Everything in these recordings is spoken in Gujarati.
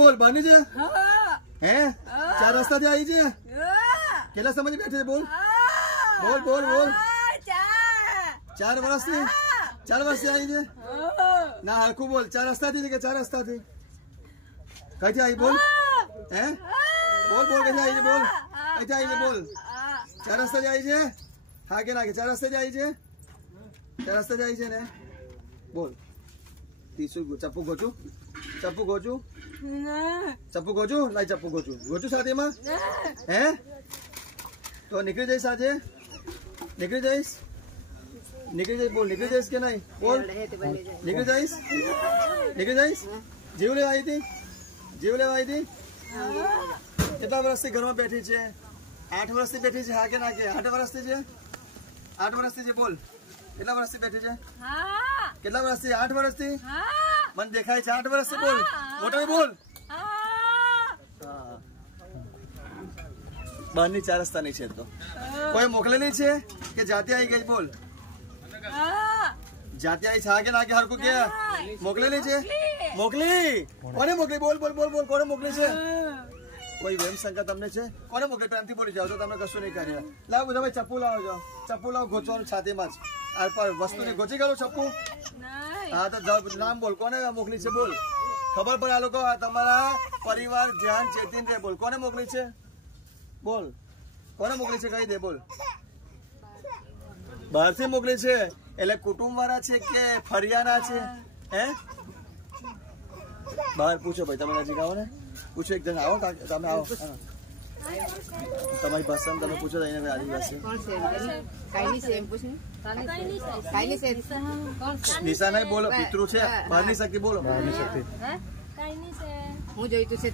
બોલ બહારની છે હે 4 રસ્તાથી આવી છે કેટલા સમય બેઠે છે બોલ બોલ બોલ બોલ 4 વર્ષથી 4 વર્ષથી આવી છે ના હરખું બોલ 4 રસ્તાથી કે 4 રસ્તાથી કઈથી આવી બોલ હે બોલ બોલ કઈથી આવી છે બોલ કઈથી આવી છે બોલ 4 રસ્તાથી આવી છે હા કે ના કે 4 રસ્તાથી આવી છે 4 રસ્તાથી આવી છે ને બોલ તીસું ચપ્પુ ગોચું ચપ્પુ ગોચું લાઈ ચપ્પુ ગોચું સાથેમાં હે તો નીકળી જઈશ આજે નીકળી જઈશ બોલ નીકળી જઈશ કે નહીં બોલ નીકળી જઈશ જીવ લેવા આવી હતી કેટલા વર્ષથી ઘરમાં બેઠી છે 8 વર્ષથી બેઠી છે હા કે ના કે 8 વર્ષથી છે 8 વર્ષથી છે બોલ કેટલા વર્ષથી બેઠી છે કેટલા વર્ષથી 8 વર્ષથી મને દેખાય છે 8 વર્ષથી બોલ મોટો બોલ બહારની 4 રસ્તાની છે તો કોઈ મોકલેલી છે કે જાતે આવી ગઈ બોલ જાતે આવી છે કે ના કે હરકું કે મોકલેલી છે મોકલી કોને મોકલી બોલ બોલ બોલ બોલ કોને મોકલી છે કોઈ વેમ શંકા તમને છે કોને મોકલી પ્રેમથી બોલી જાવ તો તમને કશું નહીં કરે લાવો બધા ભાઈ ચપ્પુ લાવો જાઓ ચપ્પુ લાવો ગોચવાનું છાતીમાં જ આ પર વસ્તુને ગોચી ગયો ચપ્પુ હા તો નામ બોલ કોને મોકલી છે બોલ ખબર પડે આ લોકો તમારા પરિવાર ધ્યાન ચેતીને રે બોલ કોને મોકલી છે બોલ કોને મોકલી છે કહી દે બોલ બહારથી મોકલી છે એટલે કુટુંબ વાળા છે કે ફરિયાના છે હે બહાર પૂછો ભાઈ તમે નજીક આવો ને પૂછો એકદમ આવો તમે આવો તમારી ભાષામાં તમે પૂછો તો એને આદિવાસી નિશા નહીં બોલો પિતૃ છે બહારની શક્તિ બોલો બહારની શક્તિ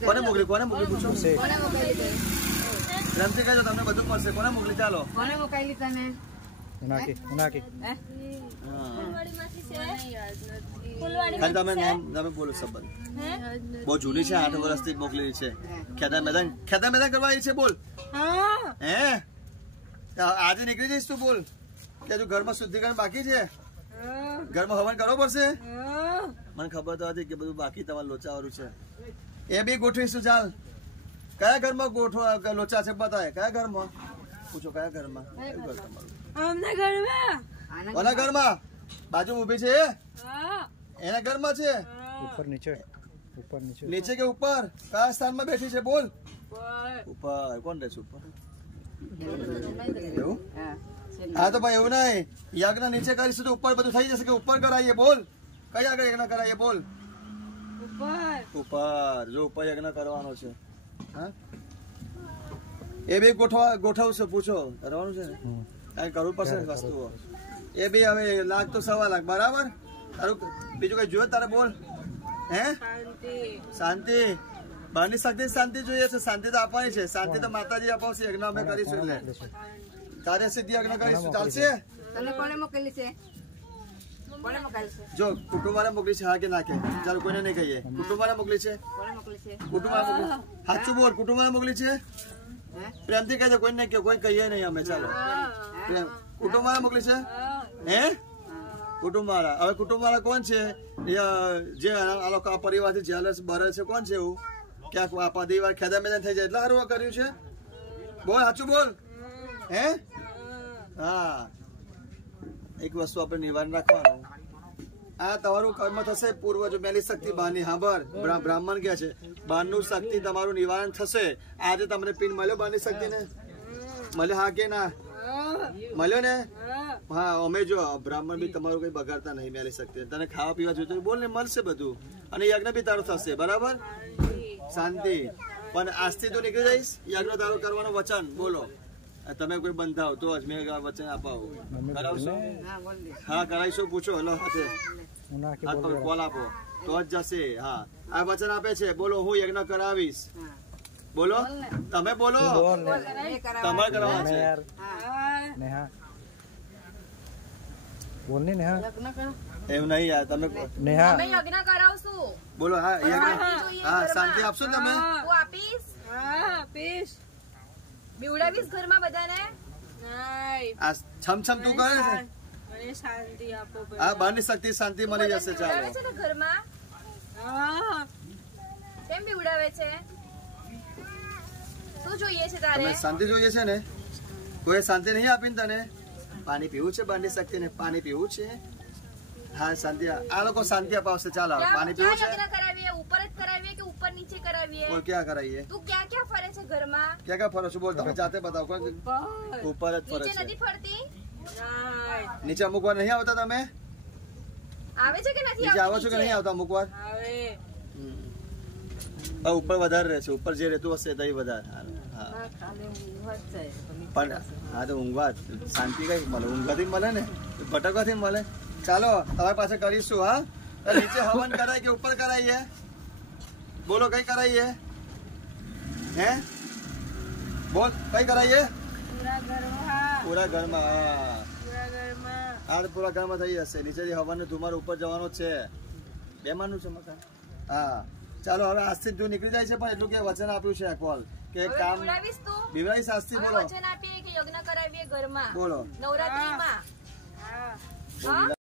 કોને મોકલી પૂછો પ્રેમથી કહેજો તમને બધું મળશે કોને મોકલી ચાલો કોને મોકલી તને તમે બોલો શબ્દ બહુ જૂની છે 8 વર્ષથી મોકલેલી છે ખેદા મેદાન કરવા આવી છે બોલ હે આજે નીકળી જઈશ તું બોલ કે તું ઘરમાં શુદ્ધિકરણ બાકી છે ઘરમાં હવન કરવો પડશે મને ખબર તો હતી કે બધું બાકી તમારે લોચા વાળું છે એ બી ગોઠવીશું ચાલ કયા ઘરમાં ગોઠવા લોચા છે બતાય કયા ઘરમાં પૂછો કયા ઘરમાં કોના ઘરમાં બાજુ ઉભી છે એના ઘરમાં છે નીચે કે ઉપર કયા સ્થાનમાં બેઠી છે બોલ ઉપર કોણ રહે છે ઉપર હા તો ભાઈ એવું નહીં યજ્ઞ નીચે કરીશું તો ઉપર બધું થઈ જશે કે ઉપર કરાવીએ બોલ કઈ આગળ યજ્ઞ કરાવીએ બોલ ઉપર જો ઉપર યજ્ઞ કરવાનો છે હા એ બી ગોઠવશે પૂછો કરવાનું છે ને કઈ કરવું પડશે વસ્તુઓ એ બી હવે લાખ તો 1.25 લાખ બરાબર તારું બીજું કઈ જોયું તારે બોલ હે શાંતિ બહારની શક્તિ શાંતિ જોઈએ છે શાંતિ તો આપવાની છે શાંતિ તો માતાજી અપાવશે યજ્ઞ અમે કરીશું એટલે તારે સિદ્ધિ યજ્ઞ કરીશું ચાલશે કોને મોકલી છે જો કુટુંબ વાળા મોકલી છે હા કે ના કે ચાલો કોઈને નહીં કહીએ કુટુંબ વાળા મોકલી છે કુટુંબ વાળા મોકલી સાચું બોલ કુટુંબ વાળા મોકલી છે પ્રેમથી કહેજો કોઈ નહીં કે કોઈ કહીએ નહીં અમે ચાલો કુટુંબ વાળા મોકલી છે હે કુટુંબ વાળા હવે કુટુંબ વાળા કોણ છે જે આ લોકો આ પરિવારથી જેલસ બરે છે કોણ છે એવું ક્યાંક પરિવાર ખેદા મેદાન થઈ જાય એટલે સારું કર્યું છે બોલ સાચું બોલ હે હા એક વસ્તુ આપણે નિવારણ રાખવાનું આ તમારું કર્મ થશે પૂર્વજો મેલી શક્તિ બહારની હાંભર બ્રાહ્મણ કે છે બહારનું શક્તિ તમારું નિવારણ થશે આજે તમને પિન મળ્યો બહારની શક્તિ ને મળ્યો હા કે ના મળ્યો ને હા અમે જો બ્રાહ્મણ બી તમારું કઈ બગાડતા નહીં મેલી શક્તિ તને ખાવા પીવા જોઈતું બોલ ને મળશે બધું અને યજ્ઞ બી તારું થશે બરાબર શાંતિ પણ આજથી તો નીકળી જઈશ યજ્ઞ તારું કરવાનું વચન બોલો તમે કોઈ બંધાવ તો જ મેં વચન અપાવો કરાવશો હા કરાવીશું પૂછો હલો હાથે કોલ આપો તો જ જશે હા આ વચન આપે છે બોલો હું યજ્ઞ કરાવીશ બોલો તમે બોલો તમારે કરવાનું છે બોલની નેહા એમ નહીં યાર તમે નેહા અમે યજ્ઞ કરાવશું બોલો હા યજ્ઞ હા શાંતિ આપશો તમે હું આપીશ આપીશ બીવડાવીશ ઘરમાં બધાને આ છમ છમ તું કરે છે મને શાંતિ આપો આ બહારની શક્તિ શાંતિ મળી જશે ચાલો બીવડાવે છે ને ઘરમાં કેમ બીવડાવે છે? શું જોઈએ છે તારે? તમે શાંતિ જોઈએ છે ને? કોઈ શાંતિ નહીં આપીને તને? પાણી પીવું છે બાંધી શક્તિ ને? પાણી પીવું છે? હા શાંતિ. આ લોકો શાંતિ અપાવશે. ચાલ હવે પાણી પીવું છે? ક્યાં કરાવીએ? ઉપર જ કરાવીએ કે ઉપર નીચે કરાવીએ? બોલ ક્યાં કરાવીએ? તું ક્યાં ક્યાં ફરે છે ઘરમાં? ક્યાં ક્યાં ફરો છો? બોલ તમે જાતે બતાવો. કોઈ ઉપર જ ફરે નીચે છે. નથી ફરતી? નીચે અમુક વાર નહીં આવતા તમે? આવે છે કે નથી નીચે આવો આવતી છો કે નહીં આવતા અમુક વાર? આવે. ઉપર વધારે રહે છે. ઉપર જે રહેતું હશે તઈ વધારે. હા પણ હા તો ઊંઘવા શાંતિ કઈ મળે? ઊંઘવાથી મળે ને, ભટકવાથી મળે. ચાલો તમારી પાસે કરીશું. હા તો નીચે હવન કરાય કે ઉપર કરાવીએ? બોલો કઈ કરાવીએ? હે બોલ કઈ કરાવીએ? પૂરા ઘરમાં. પૂરા ઘરમાં. હા પૂરા ઘરમાં. આ પૂરા ઘરમાં થઈ જશે. નીચેથી હવન ધુમાર ઉપર જવાનો છે. બેમાનનું છે મકાન. હા ચાલો હવે આજથી તું નીકળી જાય છે પણ એટલું કે વચન આપ્યું છે કોલ કે હવે કામ બીવડાવીશ તું? બીવડાઈ શાસ્ત્રી. હવે બોલો વચન આપીએ કે યજ્ઞ કરાવીએ ઘરમાં બોલો. નવરાત્રીમાં. હા. હા